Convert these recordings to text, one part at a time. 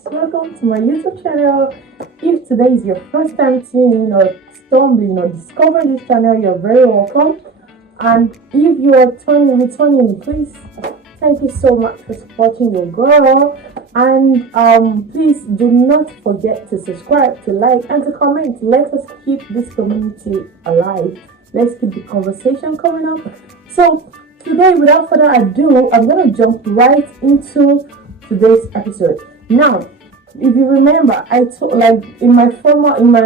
guys, welcome to my YouTube channel. If today is your first time tuning in or stumbling or discovering this channel, you're very welcome. And if you are returning, please thank you so much for supporting your girl. And please do not forget to subscribe, to like, and to comment. Let us keep this community alive. Let's keep the conversation coming up. So today, without further ado, I'm gonna jump right into today's episode. Now, if you remember, I told, like, in my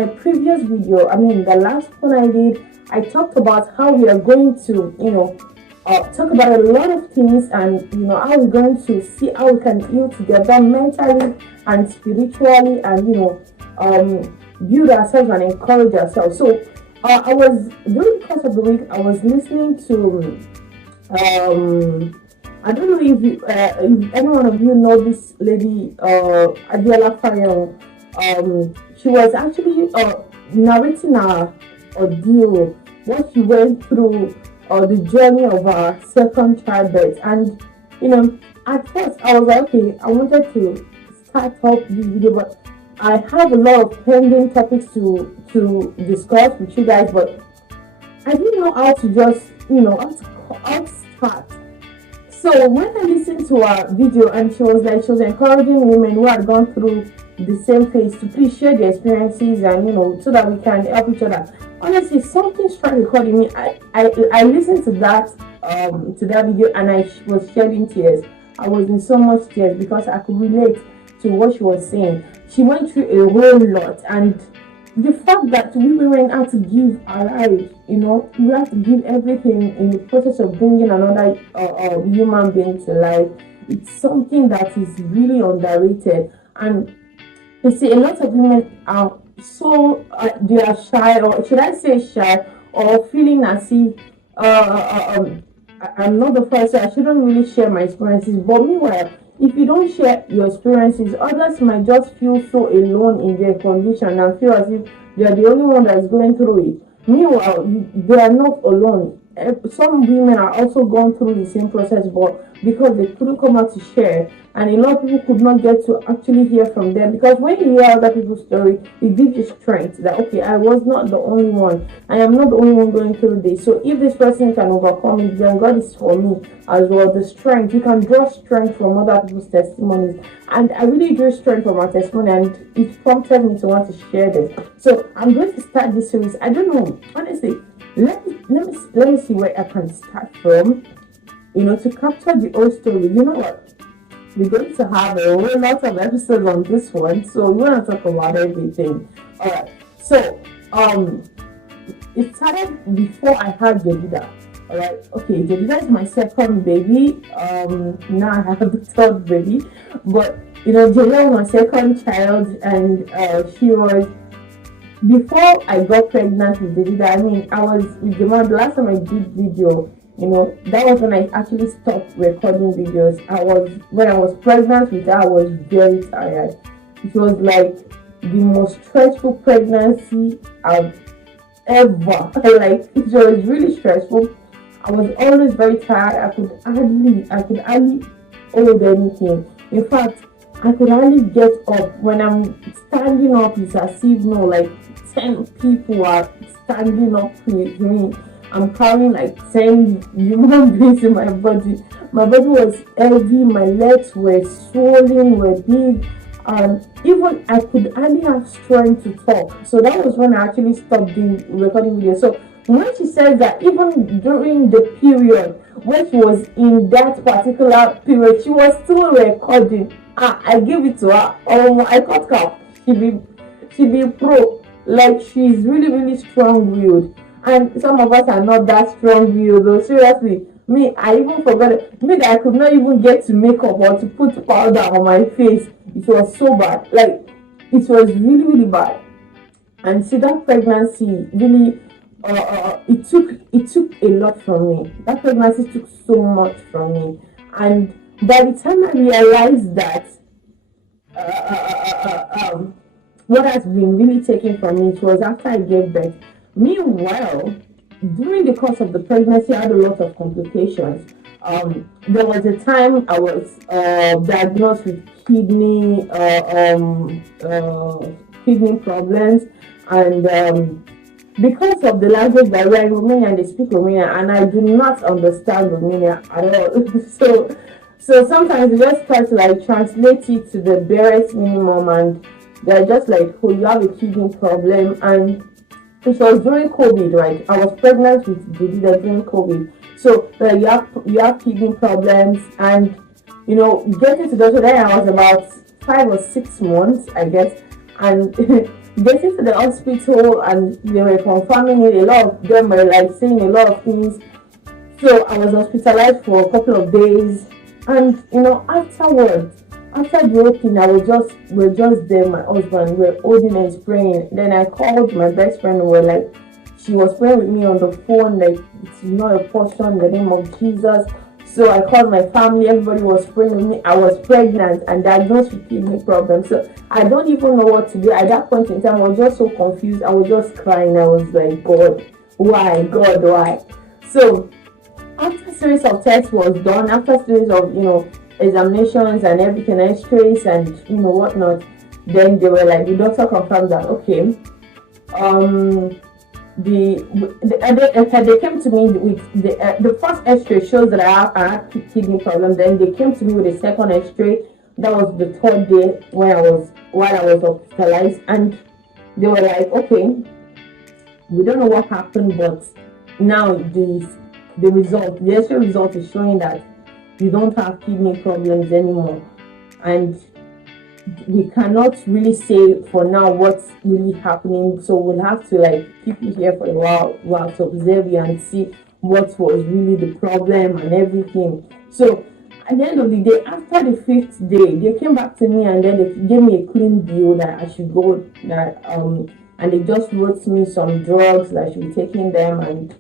previous video, the last one I did, I talked about how we are going to talk about a lot of things, and how we're going to see how we can heal together mentally and spiritually, and build ourselves and encourage ourselves. So I was, during the course of the week, I was listening to I don't know if any one of you know this lady, Adiola Fayon. She was actually narrating her ordeal, what she went through, the journey of her second childbirth. And at first I was like, okay, I wanted to start up this video, but I have a lot of pending topics to discuss with you guys, but I didn't know how to just how to start. So when I listened to her video, and she was encouraging women who had gone through the same phase to please share their experiences, and so that we can help each other. Honestly, something struck a chord in me. I listened to that video, and I was shedding tears. I was in so much tears because I could relate to what she was saying. She went through a whole lot, and the fact that we women had to give our lives, we have to give everything in the process of bringing another human being to life. It's something that is really underrated. And you see, a lot of women are so they are shy, or should I say shy, or feeling as if I'm not the first, so I shouldn't really share my experiences. But meanwhile, if you don't share your experiences, others might just feel so alone in their condition and feel as if they are the only one that is going through it. Meanwhile, they are not alone. Some women are also going through the same process, but because they couldn't come out to share, and a lot of people could not get to actually hear from them. Because when you hear other people's story, it gives you strength that, okay, I was not the only one. I am not the only one going through this. So if this person can overcome it, then God is for me as well. The strength, you can draw strength from other people's testimonies. And I really drew strength from our testimony, and it prompted me to want to share this. So I'm going to start this series. I don't know, honestly. Let me see where I can start from, to capture the whole story. You know what? We're going to have a whole lot of episodes on this one, so we're going to talk about everything. Alright, so it started before I had Jedida. Alright, okay, Jedida is my second baby. Now I have the third baby, but Jedida was my second child, and she was, before I got pregnant with Jedida, I was with the mom. The last time I did video, that was when I actually stopped recording videos. When I was pregnant with her, I was very tired. It was like the most stressful pregnancy I've ever. Like, it was really stressful. I was always very tired. I could hardly hold anything. In fact, I could hardly get up. When I'm standing up, it's as if like 10 people are standing up with me. I'm carrying like 10 human beings in my body. My body was heavy, my legs were swollen, were big, and even I could hardly have strength to talk. So that was when I actually stopped doing recording videos. So when she says that even during the period when she was in that particular period, she was still recording. I gave it to her. I cut her. She be pro. Like, she's really, really strong-willed. And some of us are not that strong-willed, though. Seriously, me, I even forgot it. Me, that I could not even get to makeup or to put powder on my face. It was so bad. Like, it was really, really bad. And see, that pregnancy really, it took a lot from me. That pregnancy took so much from me. And by the time I realized that what has been really taken from me, it was after I gave birth. Meanwhile, during the course of the pregnancy, I had a lot of complications. There was a time I was diagnosed with kidney problems, and because of the language barrier in Romania, and they speak Romanian, and I do not understand Romania at all. So sometimes you just try to like translate it to the barest minimum, and they're just like, "Oh, you have a kidney problem," and it was during COVID, right? I was pregnant with Jadida during COVID. So you have kidney problems, and getting to doctor, then I was about 5 or 6 months, I guess, and getting to the hospital, and they were confirming it. A lot of them were like saying a lot of things. So I was hospitalized for a couple of days, and afterwards, after the whole thing, we're just there, my husband, we're holding and praying. Then I called my best friend, and we're like, she was praying with me on the phone, like, it's not a portion in the name of Jesus. So I called my family, everybody was praying with me. I was pregnant and diagnosed with kidney problems. So I don't even know what to do. At that point in time, I was just so confused. I was just crying. I was like, God, why? God, why? So after a series of tests was done, after a series of, examinations and everything, x-rays and, whatnot, then they were like, the doctor confirmed that, okay, they came to me with the first X-ray shows that I had kidney problem. Then they came to me with a second X-ray. That was the third day while I was hospitalized, and they were like, okay, we don't know what happened, but now the X-ray result is showing that you don't have kidney problems anymore, and we cannot really say for now what's really happening, so we'll have to like keep you here for a while to observe you and see what was really the problem and everything. So at the end of the day, after the 5th day, they came back to me, and then they gave me a clean bill that I should go, that and they just wrote me some drugs that I should be taking them, and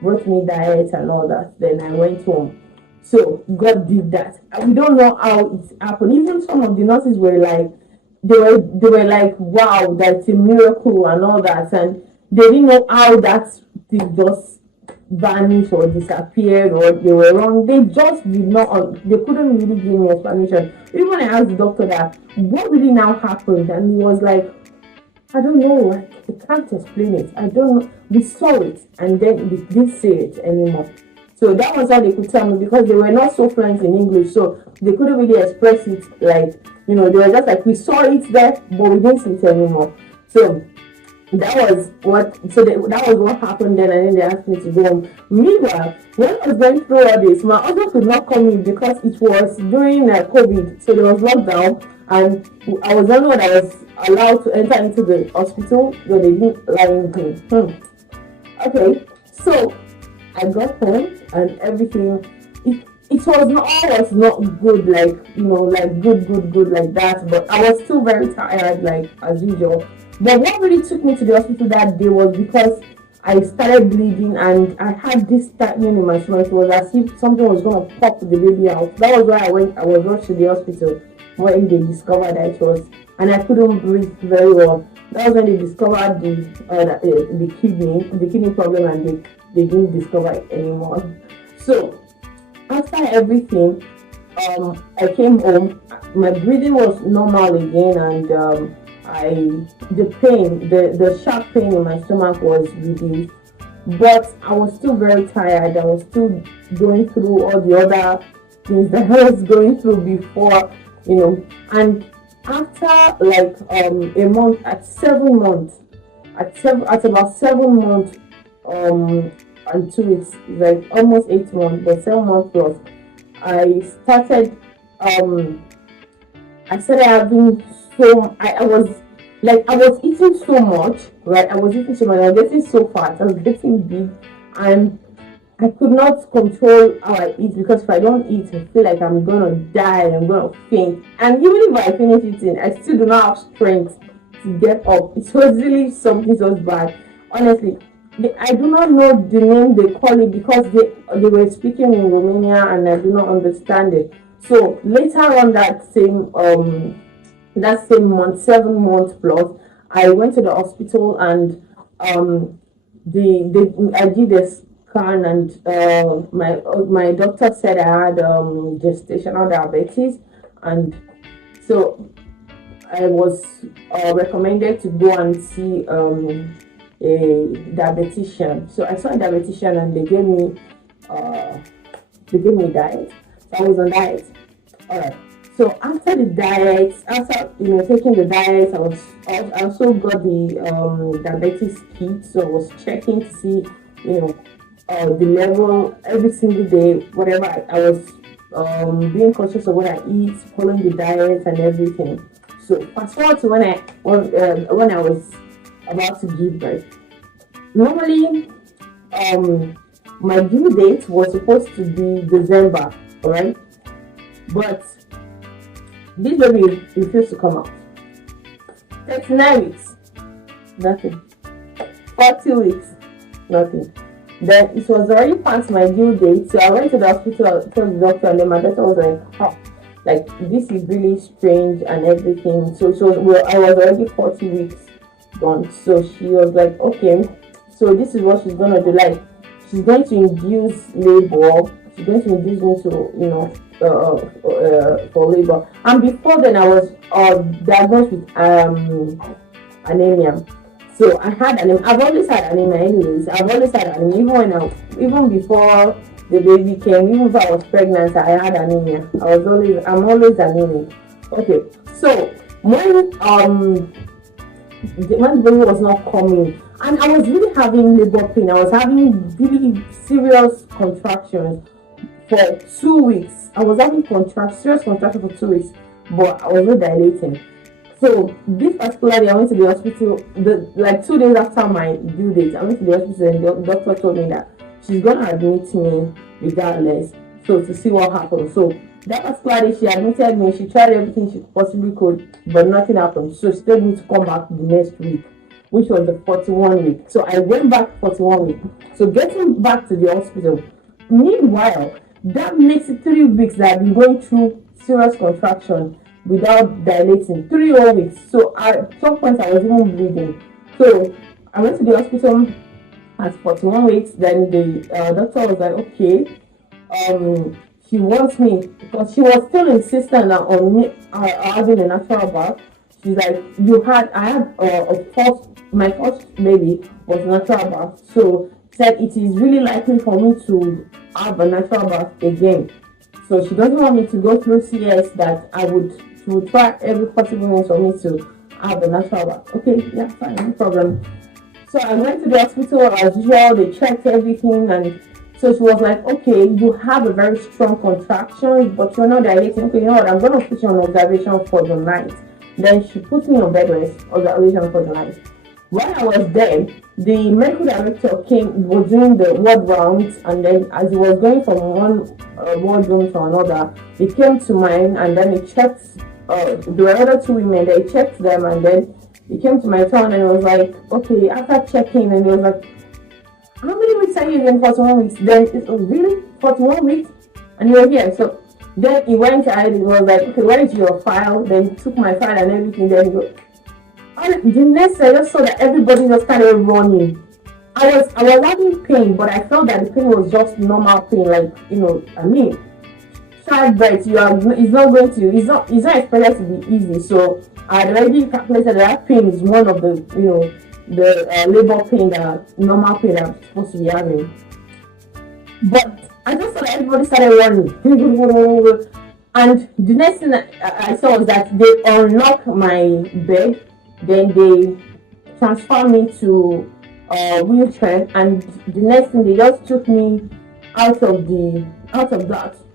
wrote me diet and all that. Then I went home. So God did that. And we don't know how it happened. Even some of the nurses were like, they were like, wow, that's a miracle and all that. And they didn't know how that thing just vanished or disappeared, or they were wrong. They just did not, they couldn't really give me explanation. Even when I asked the doctor that, what really now happened? And he was like, I don't know, I can't explain it. I don't know. We saw it, and then we didn't say it anymore. So that was how they could tell me, because they were not so fluent in English, so they couldn't really express it like, they were just like, we saw it there, but we didn't see it anymore. So that was what happened then, and then they asked me to go home. Meanwhile, when I was going through all this, my husband could not come in because it was during COVID, so there was lockdown, and I was the only one that was allowed to enter into the hospital, so they didn't allow me. Okay, so I got home and everything. It was not good, like like good like that. But I was still very tired, like as usual. But what really took me to the hospital that day was because I started bleeding, and I had this tightening in my stomach. It was as if something was gonna pop the baby out. That was why I was rushed to the hospital when they discovered that it was, and I couldn't breathe very well. That was when they discovered the kidney problem, and they didn't discover it anymore. So after everything, I came home. My breathing was normal again, and the sharp pain in my stomach was reduced. But I was still very tired. I was still going through all the other things that I was going through before, and after like a month, at about 7 months, and 2 weeks, like almost 8 months, but 7 months plus, I started having I was eating so much, right? I was getting so fat, I was getting big, and I could not control how I eat, because if I don't eat, I feel like I'm gonna die, I'm gonna faint. And even if I finish eating, I still do not have strength to get up. It was really something so bad. Honestly, I do not know the name they call it, because they were speaking in Romania and I do not understand it. So later on that same month, 7 months plus, I went to the hospital, and I did this scan, and my doctor said I had gestational diabetes, and so I was recommended to go and see a dietitian. So I saw a dietitian, and they gave me diet. So I was on diet. All right. So after the diet, after taking the diet, I also got the diabetes kit. So I was checking to see the level every single day. Whatever I was being conscious of what I eat, following the diet and everything. So fast forward to when I was about to give birth. Normally, my due date was supposed to be December, alright? But this baby refused to come out. 39 weeks, nothing. 40 weeks, nothing. Then it was already past my due date, so I went to the hospital, told the doctor, and then my doctor was like, oh, like this is really strange and everything. So I was already 40 weeks gone. So she was like, okay, so this is what she's gonna do. Like, she's going to induce labor. She's going to induce me to, for labor. And before then, I was diagnosed with anemia. So I had anemia. I've always had anemia, anyways. I've always had anemia. Even before the baby came, even before I was pregnant, I had anemia. I'm always anemic. Okay, so when the baby was not coming, and I was really having labor pain. I was having really serious contractions for 2 weeks. I was having serious contractions for 2 weeks, but I was not dilating. So this particular day, I went to the hospital. 2 days after my due date, I went to the hospital, and the doctor told me that she's gonna admit me regardless. So to see what happened. So that particular day, she admitted me. She tried everything she possibly could, but nothing happened. So she told me to come back the next week, which was the 41 week. So I went back 41 week. So getting back to the hospital. Meanwhile, that makes it 3 weeks that I've been going through serious contraction without dilating. 3 whole weeks. So at some point I was even bleeding. So I went to the hospital at 41 weeks. Then the doctor was like, okay, she wants me, because she was still insistent on me having a natural birth. She's like, my first baby was natural birth, so said it is really likely for me to have a natural birth again. So she doesn't want me to go through CS, that she would try every possible means for me to have a natural birth. Okay, yeah, fine, no problem. So I went to the hospital as usual. They checked everything, and so she was like, okay, you have a very strong contraction, but you're not dilating. Okay, you know what, I'm going to put you on observation for the night. Then she put me on bed rest, observation for the night. While I was there, the medical director was doing the ward rounds, and then as he was going from one ward room to another, he came to mine, and then he checked, there were other 2 women, they checked them, and then he came to my turn, and he was like, okay, after checking, and he was like, how many weeks are you in? 41 weeks. Then it was really 41 weeks, and you were here. So then he went ahead and was like, okay, where is your file? Then he took my file and everything. Then he goes, the next I just saw that everybody just started running. I was having pain, but I felt that the pain was just normal pain, like childbirth. It's not expected to be easy. So I had already calculated that pain is one of the the labor pain, that normal pain that I'm supposed to be having. But I just saw that everybody started running. And the next thing I saw was that they unlocked my bed, then they transferred me to a wheelchair, and the next thing they just took me out of the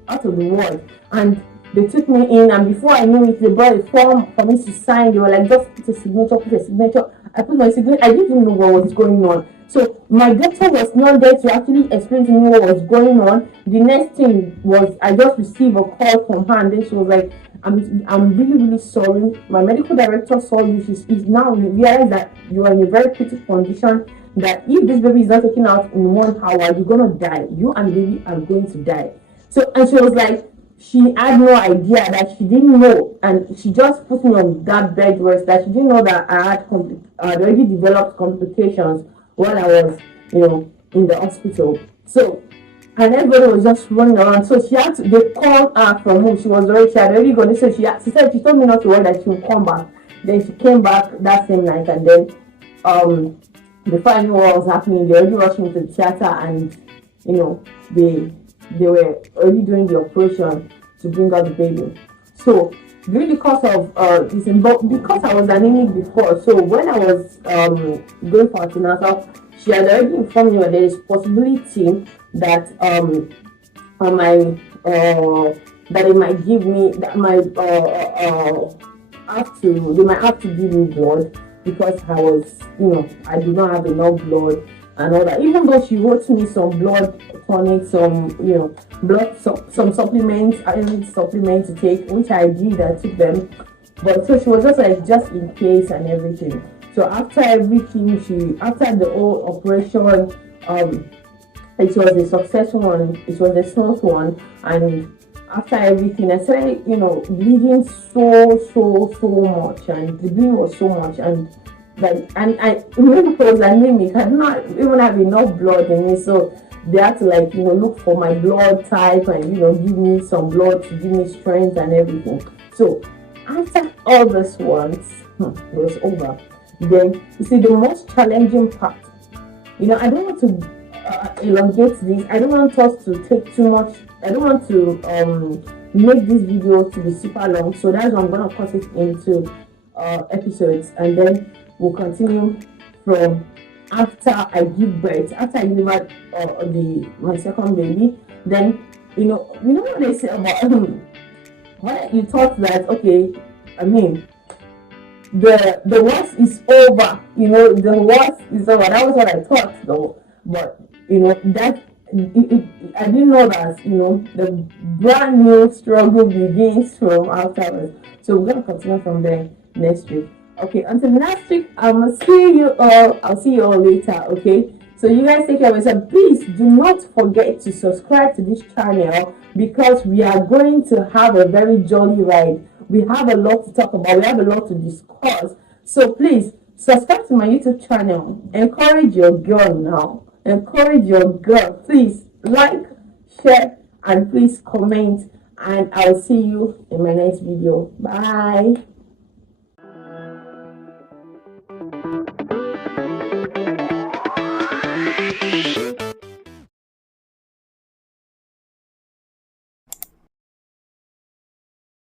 ward, and they took me in, and before I knew it, they brought a form for me to sign. They were like, just put a signature. I put my signature. I didn't even know what was going on. So my doctor was not there to actually explain to me what was going on. The next thing was I just received a call from her, and then she was like, I'm really, really sorry. My medical director saw you. She's now realized that you are in a very critical condition, that if this baby is not taken out in 1 hour, you're gonna die. You and the baby are going to die. So, and she was like, she had no idea, that she didn't know, and she just put me on that bed rest, that she didn't know that I had already developed complications while I was, in the hospital. So, and everybody was just running around. So she had to, they called her from home. She had already gone. So she told me not to worry, that she would come back. Then she came back that same night, and then before I knew what was happening, they already rushed me to the theater, and you know, they were already doing the operation to bring out the baby. So during the course of this, but because I was anemic before, so when I was going for antenatal, she had already informed me that there is possibility that on my that it might give me that my they might have to give me blood, because I was, I do not have enough blood and all that. Even though she wrote me some blood tonic, some some supplements, iron supplements to take, which I did. I took them, but so she was just like, just in case and everything. So after everything, after the whole operation, it was a successful one. It was a smooth one, and after everything, I started, bleeding so much, and the bleeding was so much, and I remember I was anemic. I did not even have enough blood in me, so they had to look for my blood type and give me some blood to give me strength and everything. So after all this once, it was over. Then you see the most challenging part. I don't want to elongate this. I don't want us to take too much. I don't want to make this video to be super long, so that's why I'm gonna cut it into episodes, and then we'll continue from after I give birth, after I deliver my second baby. Then you know what they say about when you thought that, okay, I mean, the worst is over, the worst is over. That was what I thought though, but that I didn't know that the brand new struggle begins from afterwards. So we're gonna continue from there next week. Okay, until next week, I'll see you all later. Okay, so you guys take care of yourself. Please do not forget to subscribe to this channel, because we are going to have a very jolly ride. We have a lot to talk about, we have a lot to discuss. So please subscribe to my YouTube channel. Encourage your girl now. Encourage your girl. Please like, share, and please comment. And I'll see you in my next video. Bye.